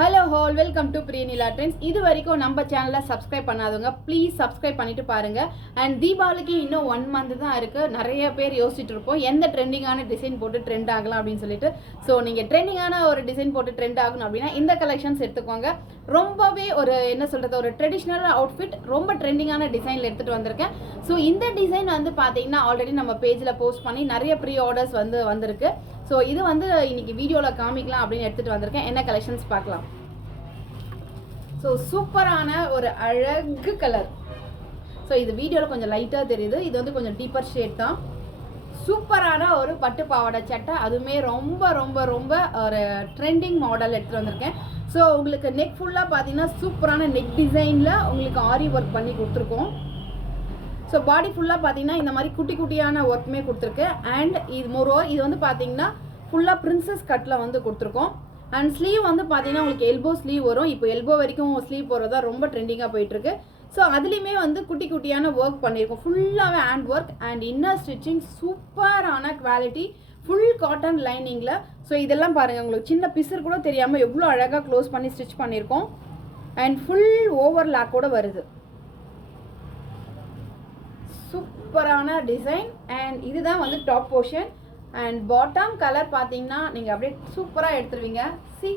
Hello all welcome to Priyanila trends. இது வரைக்கும் நம்ம சேனலை சப்ஸ்கிரைப் பண்ணாதவங்க ப்ளீஸ் சப்ஸ்கிரைப் பண்ணிட்டு பாருங்க. அண்ட் தீபாவளிக்கு இன்னும் 1 month தான் இருக்கு. நிறைய பேர் யோசிச்சுட்டு இருப்போம் எந்த ட்ரெண்டிங்கான டிசைன் போட்டு ட்ரெண்ட் ஆகலாம் அப்படின்னு சொல்லிட்டு. ஸோ நீங்கள் ட்ரெண்டிங்கான ஒரு டிசைன் போட்டு ட்ரெண்ட் ஆகணும் அப்படின்னா இந்த கலெக்ஷன்ஸ் எடுத்துக்கோங்க. ரொம்பவே ஒரு என்ன சொல்றது, ஒரு ட்ரெடிஷ்னல் அவுட்ஃபிட் ரொம்ப ட்ரெண்டிங்கான டிசைனில் எடுத்துகிட்டு வந்திருக்கேன். ஸோ இந்த டிசைன் வந்து பார்த்தீங்கன்னா ஆல்ரெடி நம்ம பேஜில் போஸ்ட் பண்ணி நிறைய ப்ரீ ஆர்டர்ஸ் வந்திருக்கு. ஸோ இது வந்து இன்னைக்கு வீடியோவில் காமிக்கலாம் அப்படின்னு எடுத்துகிட்டு வந்திருக்கேன். என்ன கலெக்ஷன்ஸ் பார்க்கலாம். ஸோ சூப்பரான ஒரு அழகு கலர். ஸோ இது வீடியோவில் கொஞ்சம் லைட்டாக தெரியுது, இது வந்து கொஞ்சம் டீப்பர் ஷேட் தான். சூப்பரான ஒரு பட்டு பாவாடை சட்டை, அதுவுமே ரொம்ப ரொம்ப ரொம்ப ஒரு ட்ரெண்டிங் மாடல் எடுத்துகிட்டு வந்திருக்கேன். ஸோ உங்களுக்கு நெக் ஃபுல்லாக பார்த்தீங்கன்னா சூப்பரான நெக் டிசைனில் உங்களுக்கு ஆரி ஒர்க் பண்ணி கொடுத்துருக்கோம். ஸோ பாடி ஃபுல்லாக பார்த்தீங்கன்னா இந்த மாதிரி குட்டி குட்டியான ஒர்க்குமே கொடுத்துருக்கு. அண்ட் இது மோரோவர் இது வந்து பார்த்தீங்கன்னா ஃபுல்லாக பிரின்சஸ் கட்டில் வந்து கொடுத்துருக்கோம். அண்ட் ஸ்லீவ் வந்து பார்த்தீங்கன்னா உங்களுக்கு எல்போ ஸ்லீவ் வரும். இப்போ எல்போ வரைக்கும் ஸ்லீவ் போடுறதா ரொம்ப ட்ரெண்டிங்காக போயிட்டுருக்கு. ஸோ அதுலேயுமே வந்து குட்டி குட்டியான ஒர்க் பண்ணியிருக்கோம். ஃபுல்லாகவே hand work and inner stitching, சூப்பரான குவாலிட்டி, ஃபுல் காட்டன் லைனிங்கில். ஸோ இதெல்லாம் பாருங்கள், உங்களுக்கு சின்ன பிசர் கூட தெரியாமல் எவ்வளோ அழகாக க்ளோஸ் பண்ணி ஸ்டிச் பண்ணியிருக்கோம். அண்ட் ஃபுல் ஓவர் லாக்கோட வருது. சூப்பரான டிசைன். அண்ட் இதுதான் வந்து top portion. And bottom colour பார்த்தீங்கன்னா நீங்கள் அப்படியே சூப்பராக எடுத்துருவீங்க. சி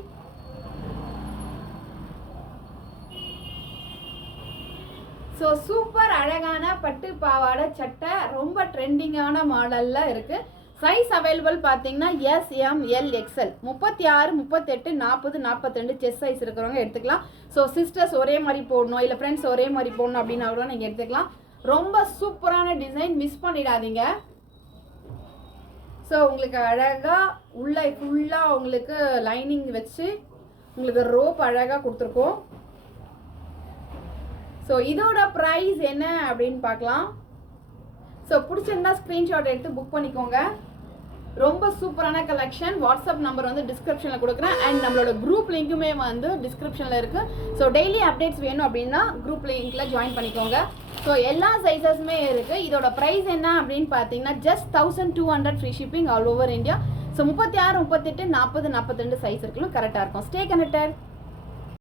ஸோ சூப்பர் அழகான பட்டு பாவாடை சட்டை, ரொம்ப ட்ரெண்டிங்கான மாடலில் இருக்குது. சைஸ் அவைலபிள் பார்த்தீங்கன்னா S, M, L, XL, 36, 38, 40, 42 chest size இருக்கிறவங்க எடுத்துக்கலாம். ஸோ சிஸ்டர்ஸ் ஒரே மாதிரி போடணும், இல்லை ஃப்ரெண்ட்ஸ் ஒரே மாதிரி போடணும் அப்படின்னா கூட நீங்கள் எடுத்துக்கலாம். ரொம்ப சூப்பரான டிசைன், மிஸ் பண்ணிடாதீங்க. ஸோ உங்களுக்கு அழகாக உள்ளே ஃபுல்லாக உங்களுக்கு லைனிங் வச்சு உங்களுக்கு ரோப் அழகாக கொடுத்துருக்கோம். ஸோ இதோட ப்ரைஸ் என்ன அப்படின்னு பார்க்கலாம். ஸோ பிடிச்சிருந்தா ஸ்க்ரீன்ஷாட் எடுத்து புக் பண்ணிக்கோங்க. ரொம்ப சூப்பரான கலெக்ஷன். வாட்ஸ்அப் நம்பர் வந்து டிஸ்கிரிப்ஷனில் கொடுக்குறேன். அண்ட் நம்மளோட குரூப் லிங்க்குமே வந்து டிஸ்கிரிப்ஷனில் இருக்குது. ஸோ டெய்லி அப்டேட்ஸ் வேணும் அப்படின்னா குரூப் லிங்க்கில் ஜாயின் பண்ணிக்கோங்க. ஸோ எல்லா சைஸஸுமே இருக்குது. இதோட ப்ரைஸ் என்ன அப்படின்னு பார்த்தீங்கன்னா just 1200 free shipping all over India. So 36, 38, 40, 42 size இருக்கணும். கரெக்டாக இருக்கும். Stay connected.